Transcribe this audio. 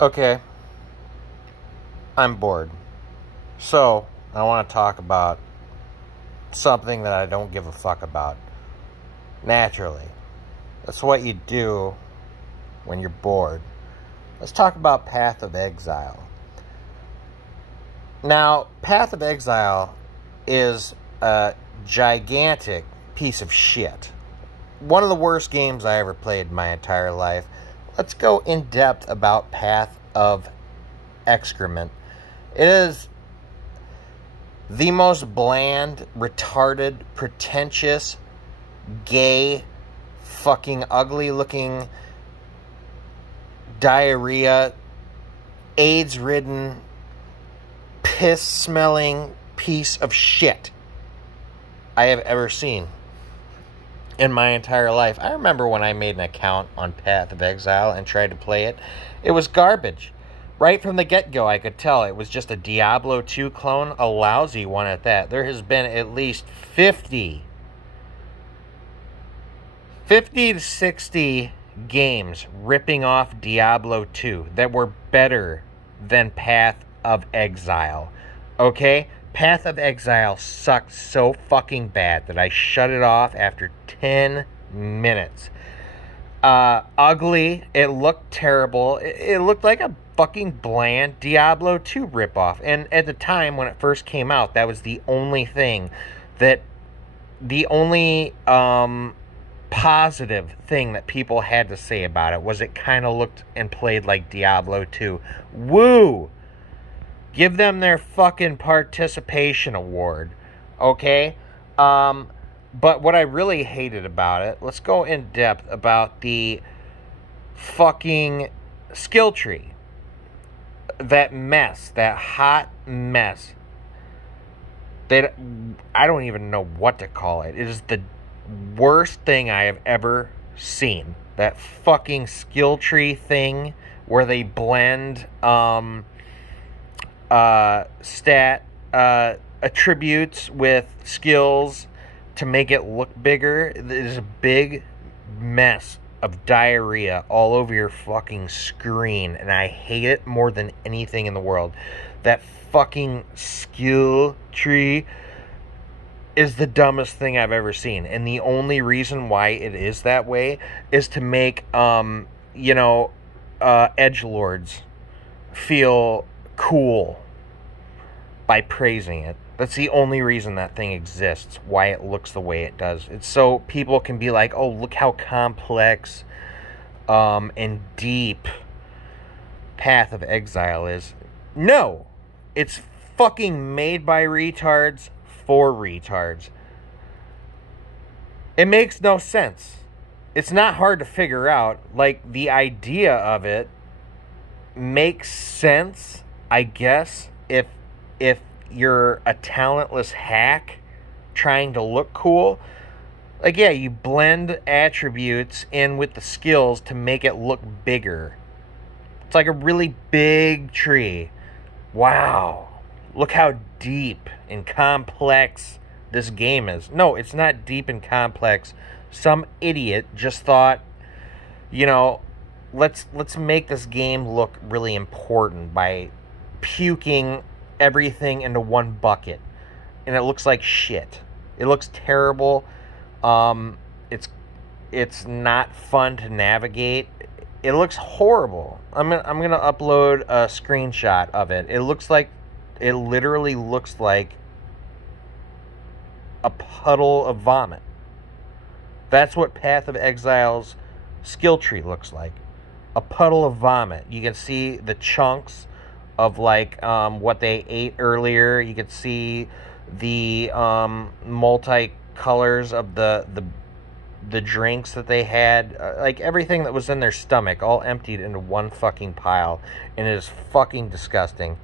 Okay, I'm bored. So, I want to talk about something that I don't give a fuck about. Naturally. That's what you do when you're bored. Let's talk about Path of Exile. Now, Path of Exile is a gigantic piece of shit. One of the worst games I ever played in my entire life. Let's go in depth about Path of Excrement. It is the most bland, retarded, pretentious, gay, fucking ugly-looking, diarrhea, AIDS-ridden, piss-smelling piece of shit I have ever seen in my entire life. I remember when I made an account on Path of Exile and tried to play it. It was garbage. Right from the get-go, I could tell it was just a Diablo 2 clone, a lousy one at that. There has been at least 50 to 60 games ripping off Diablo 2 that were better than Path of Exile. Okay? Path of Exile sucked so fucking bad that I shut it off after 10 minutes. Ugly. It looked terrible. It looked like a fucking bland Diablo 2 ripoff. And at the time when it first came out, that was the only thing that... The only positive thing that people had to say about it was it kind of looked and played like Diablo 2. Woo! Give them their fucking participation award. Okay? But what I really hated about it, let's go in depth about the fucking skill tree. That mess, that hot mess. I don't even know what to call it. It is the worst thing I have ever seen. That fucking skill tree thing where they blend stat attributes with skills to make it look bigger. It is a big mess of diarrhea all over your fucking screen, and I hate it more than anything in the world. That fucking skill tree is the dumbest thing I've ever seen, and the only reason why it is that way is to make edgelords feel cool by praising it. That's the only reason that thing exists, why it looks the way it does. It's so people can be like, oh, look how complex and deep Path of Exile is. No! It's fucking made by retards for retards. It makes no sense. It's not hard to figure out. Like, the idea of it makes sense, I guess, if you're a talentless hack trying to look cool. Like, yeah, you blend attributes in with the skills to make it look bigger. It's like a really big tree. Wow. Look how deep and complex this game is. No, it's not deep and complex. Some idiot just thought, let's make this game look really important by puking everything into one bucket, and it looks like shit. It looks terrible. It's not fun to navigate. It looks horrible. I'm gonna upload a screenshot of it. It literally looks like a puddle of vomit. That's what Path of Exile's skill tree looks like. A puddle of vomit. You can see the chunks of what they ate earlier. You could see the multi-colors of the drinks that they had. Everything that was in their stomach all emptied into one fucking pile, and it is fucking disgusting.